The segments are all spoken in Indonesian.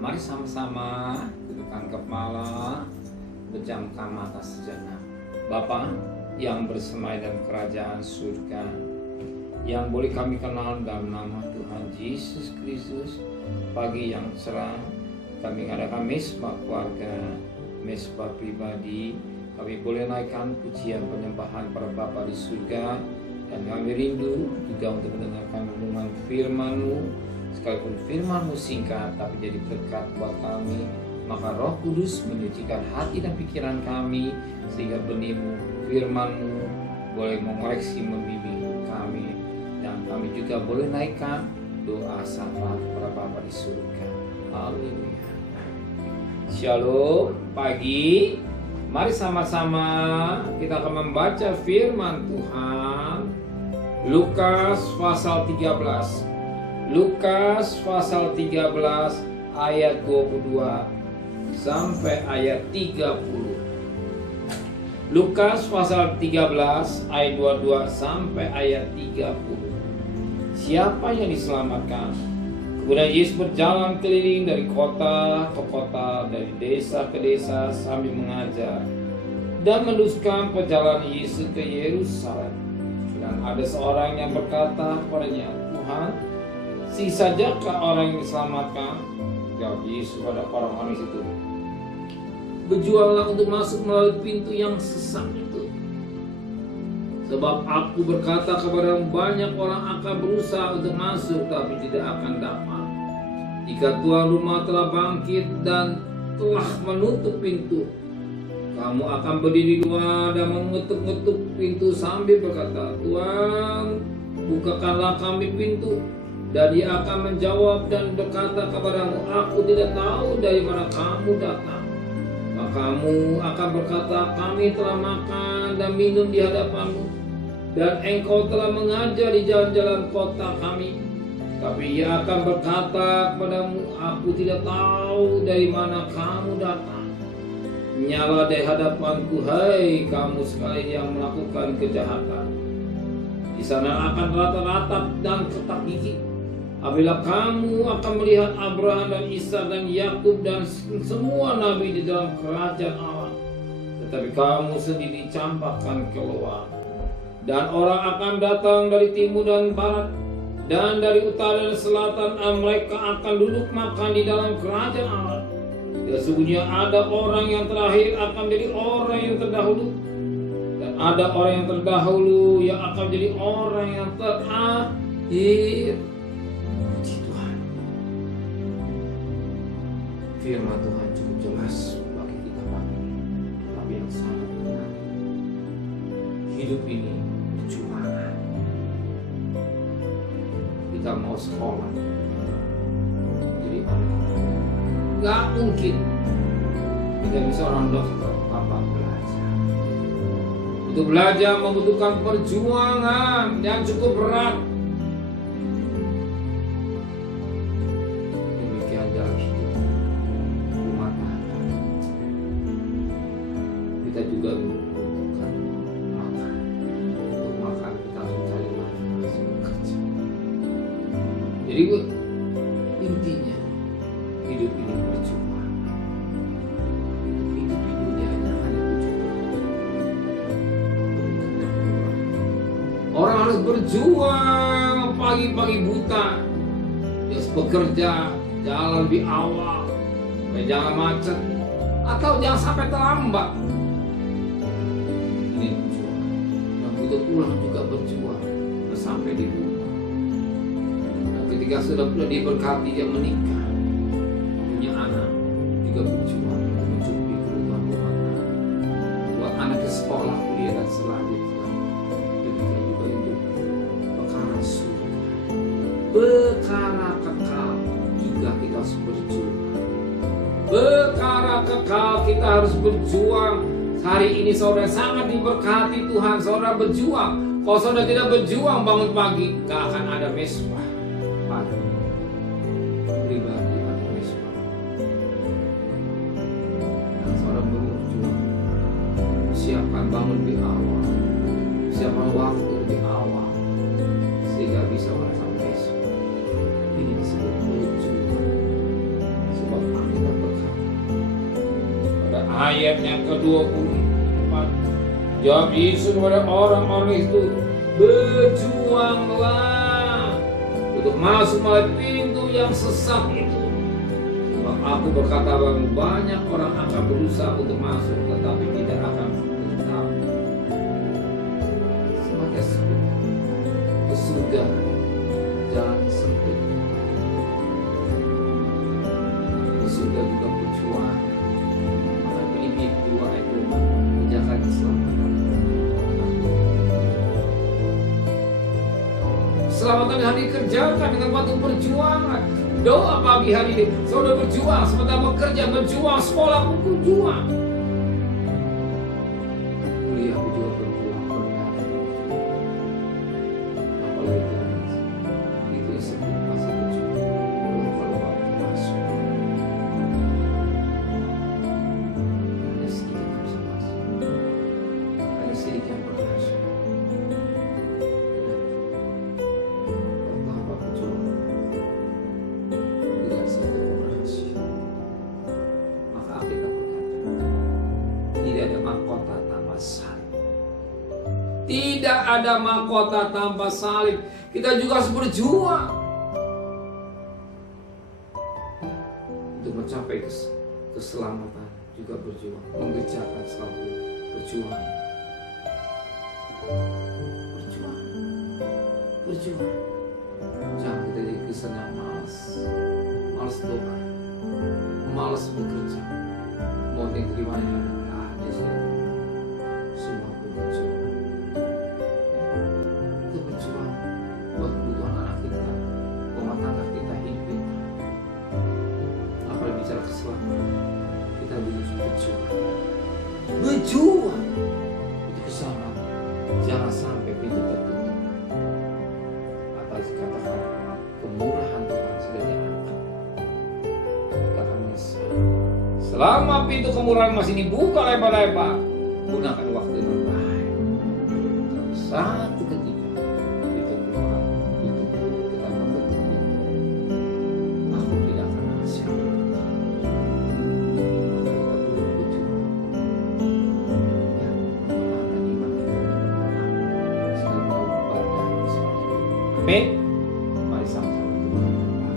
Mari sama-sama dudukkan kepala, pejamkan mata sejenak. Bapa yang bersemai dalam kerajaan surga, yang boleh kami kenal dalam nama Tuhan Yesus Kristus, pagi yang cerah, kami ngadakan mesbah keluarga, mesbah pribadi. Kami boleh naikkan pujian penyembahan para Bapa di surga, dan kami rindu juga untuk mendengarkan renungan firman-Mu. Sekalipun firman-Mu singkat tapi jadi berkat buat kami, maka Roh Kudus menyucikan hati dan pikiran kami, sehingga benih-Mu, firman-Mu boleh mengoreksi, membimbing kami, dan kami juga boleh naikkan doa syafaat para Bapa di surga. Haleluya. Shalom pagi. Mari sama-sama kita akan membaca firman Tuhan. Lukas pasal 13. Lukas pasal 13 ayat 22 sampai ayat 30. Lukas pasal 13 ayat 22 sampai ayat 30. Siapa yang diselamatkan? Kemudian Yesus berjalan keliling dari kota ke kota, dari desa ke desa sambil mengajar dan meneruskan perjalanan Yesus ke Yerusalem. Dan ada seorang yang berkata kepadanya, Tuhan, si sajakah orang yang diselamatkan? Jawab Yesus pada orang-orang itu, berjuanglah untuk masuk melalui pintu yang sesak itu. Sebab aku berkata kepadamu, banyak orang akan berusaha untuk masuk tapi tidak akan dapat. Jika tuan rumah telah bangkit dan telah menutup pintu, kamu akan berdiri di luar dan mengetuk-ngetuk pintu sambil berkata, Tuan, bukakanlah kami pintu. Dan dia akan menjawab dan berkata kepadamu, aku tidak tahu dari mana kamu datang. Maka kamu akan berkata, kami telah makan dan minum di hadapanmu, dan engkau telah mengajar di jalan-jalan kota kami. Tapi ia akan berkata kepadamu, aku tidak tahu dari mana kamu datang. Nyala dari hadapanku, hai kamu sekalian yang melakukan kejahatan. Di sana akan ratap-ratap dan ketak gigi. Apabila kamu akan melihat Abraham dan Ishak dan Yakub dan semua nabi di dalam kerajaan Allah, tetapi kamu sendiri dicampakkan keluar. Dan orang akan datang dari timur dan barat, dan dari utara dan selatan, dan mereka akan duduk makan di dalam kerajaan Allah. Sesungguhnya ada orang yang terakhir akan menjadi orang yang terdahulu, dan ada orang yang terdahulu yang akan menjadi orang yang terakhir. Puji Tuhan. Firman Tuhan cukup jelas bagi kita pagi ini, tapi yang sangat benar. Hidup ini perjuangan. Kita mau sekolah jadi orang, nggak mungkin kita bisa orang dokter tanpa belajar. Untuk belajar membutuhkan perjuangan yang cukup berat. Demikian dalam hidup rumah tangga, kita juga membutuhkan makan. Untuk makan kita harus mencari makan, harus bekerja. Jadi intinya hidup ini berjuang. Hidup di dunia hanya berjuang. Orang harus berjuang pagi-pagi buta, harus bekerja, jalan lebih awal, supaya jangan macet atau jangan sampai terlambat. Ini berjuang. Dan begitu pulang juga berjuang sampai di rumah. Ketika sudah diberkati dia menikah, punya anak, juga berjuang mencukupi kebutuhan rumah tangga, buat anak ke sekolah, kuliah dan selanjutnya. Demikian juga hidup perkara surga, perkara kekal juga kita harus berjuang. Perkara kekal kita harus berjuang. Hari ini saudara sangat diberkati Tuhan, saudara berjuang. Kalau saudara tidak berjuang bangun pagi, gak akan ada mesbah pagi pribadi atau mesbah. Dan saudara berjuang, siapkan bangun lebih awal, siapkan waktu lebih awal, sehingga bisa melaksanakan mesbah. Ini disebut berjuang. Sebab ayat yang ke-24. Jawab Yesus kepada orang-orang itu, berjuanglah untuk masuk melalui pintu yang sesat itu. Sebab aku berkata bahwa banyak orang akan berusaha untuk masuk, tetapi tidak akan tetap. Semakin sempit ke surga, jalan sempit. Ke surga juga berjuang. Maka Filipi 2 ayat 2 menjaga keselamatan. Keselamatan hari dikerjakan dengan batu perjuangan. Doa pagi hari ini, saudara berjuang, sementara bekerja berjuang, sekolah pun berjuang. Kuliah pun juga berjuang, apalagi itu sebut masih berjuang. Belum kalau waktu masuk, hanya sedikit yang bisa masuk, hanya sedikit yang berhasil. Pertama berjuang. Maka kita berkata, tidak ada mahkota tanpa salib. Tidak ada mahkota tanpa salib. Kita juga harus berjuang untuk mencapai keselamatan. Juga berjuang, mengerjakan selalu berjuang. Berjuang. Jangan kita jadi Kristen yang malas doa, malas bekerja. Mau diterimanya ada sih. Semua berjuang. Kita berjuang buat kebutuhan anak kita, rumah tangga kita, hidup kita. Apalagi bicara keselamatan, kita berjuang. Berjuang untuk keselamatan. Jangan sampai pintu tertutup. Apalagi katakan kemurahan Tuhan sudah diangkat. Kita akan menyesal. Selama pintu kemurahan masih dibuka lebar-lebar, gunakan waktu dengan baik. Satu ketika pintu kemurahan itu kita berdoa, aku tidak akan hasil. Maka kita perlu berjuang. Ya, mengembangkan iman kita. Sekali mau pada sesuatu. Amin. Mari sama-sama kita berdoa.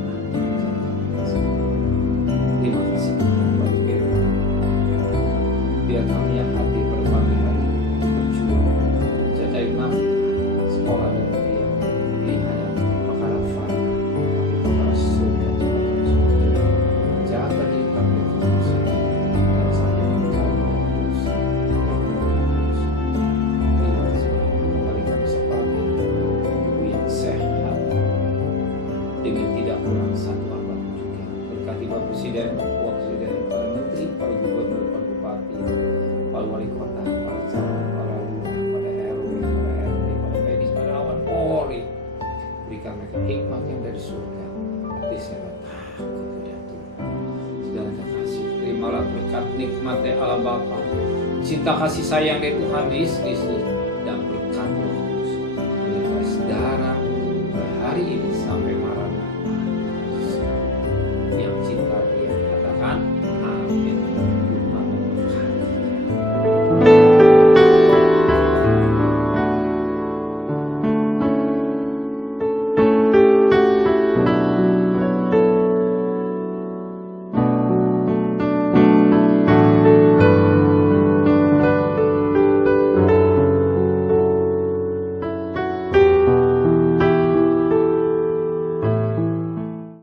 Terima kasih Tuhan buat firman. Biar kami yang hadir pada pagi hari ini berjuang mencari nafkah sekolah dan kuliah, pilihan perkara fana, tapi perkara surga juga harus jaga diri kami terus dan sampai mencari terus. Terima kasih kembali kami sepati tubuh yang sehat dengan tidak kurang satu apapun juga. Berkati Bapak Presiden, para menteri, para gubernur, para bupati, para wali kota, para calon, para lurah, para RW, para RT, para medis, para lawan Polri. Berikan mereka hikmat yang dari surga. Disana takut kepada Tuhan. Segala kasih, terimalah berkat nikmat dari Allah Bapa, cinta kasih sayang dari Tuhan Yesus Kristus,